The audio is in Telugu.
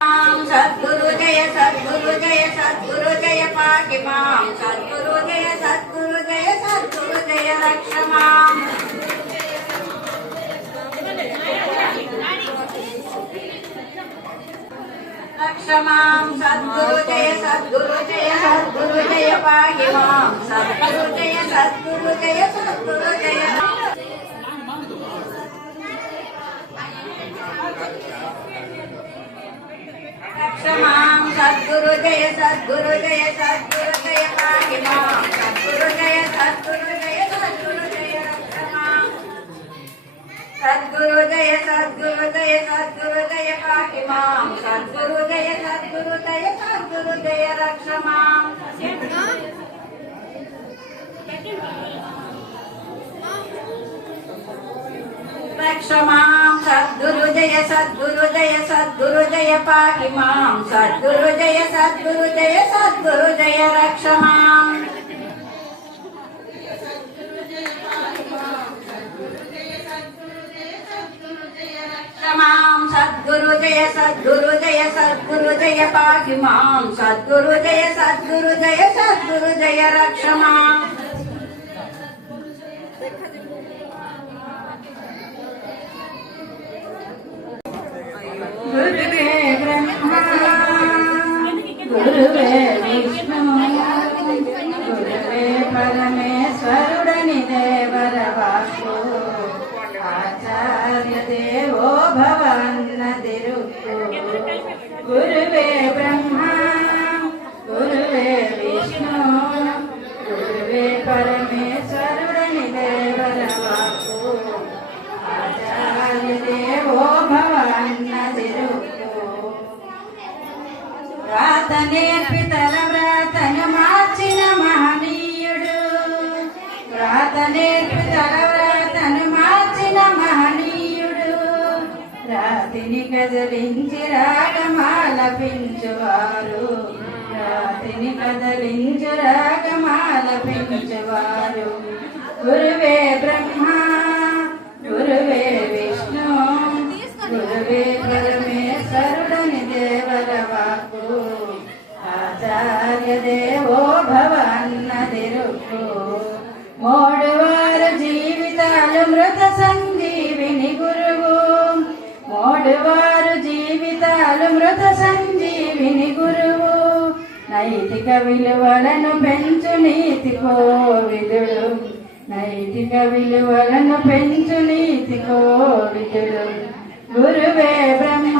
सद्गुरु जय सद्गुरु जय सद्गुरु जय पाहि मां सद्गुरु जय सद्गुरु जय सद्गुरु जय रक्ष मां रक्ष मां सद्गुरु जय सद्गुरु जय सद्गुरु जय पाहि मां सद्गुरु जय सद्गुरु जय सद्गुरु जय मां सद्गुरु जय सद्गुरु जय सद्गुरु जय पाहि मां सद्गुरु जय सद्गुरु जय सद्गुरु जय रक्ष मां सद्गुरु जय सद्गुरु जय सद्गुरु जय पाहि मां सद्गुरु जय सद्गुरु जय सद्गुरु जय रक्ष मां रक्ष मां सद्गुरु जय सद्गुरु जय सद्गुरु जय पाहि मां सद्गुरु जय सद्गुरु जय सद्गुरु जय रक्ष मां सद्गुरु जय सद्गुरु जय सद्गुरु जय पाहि मां सद्गुरु जय सद्गुरु जय सद्गुरु जय रक्ष मां गुरुवे ब्रह्मा गुरुवे विष्णु गुरुवे परमेश्वरुडनि देवर वाक्ಕು आचार्य देवो भव अन्नदिरुक्ಕು गुरुवे ब्रह्मा गुरुवे विष्णु गुरुवे परमेश्वरुडनि देवर वाक्ಕು आचार्य देवो भव వ్రాత నేర్పితల వ్రాతను మార్చిన మహనీయుడు వ్రాత నేర్పితల వ్రాతను మార్చిన మహనీయుడు రాతిని కదిలించి రాగమాలపించువారు రాతిని కదిలించి రాగమాలపించువారు గురువే బ్రహ్మ గురువే విష్ణు గురువే పరమేశ్వరుడని దేవర వాక్కు ఆచార్య దేవో భవ అన్నదిరుక్కు మోడువారు జీవితాలు మృత సంజీవిని గురువు మోడువారు జీవితాలు మృత సంజీవిని గురువు నైతిక విలువలను పెంచు నీతి కోవిదుడు నైతిక విలువలను పెంచు నీతి కోవిదుడు గురువే బ్రహ్మ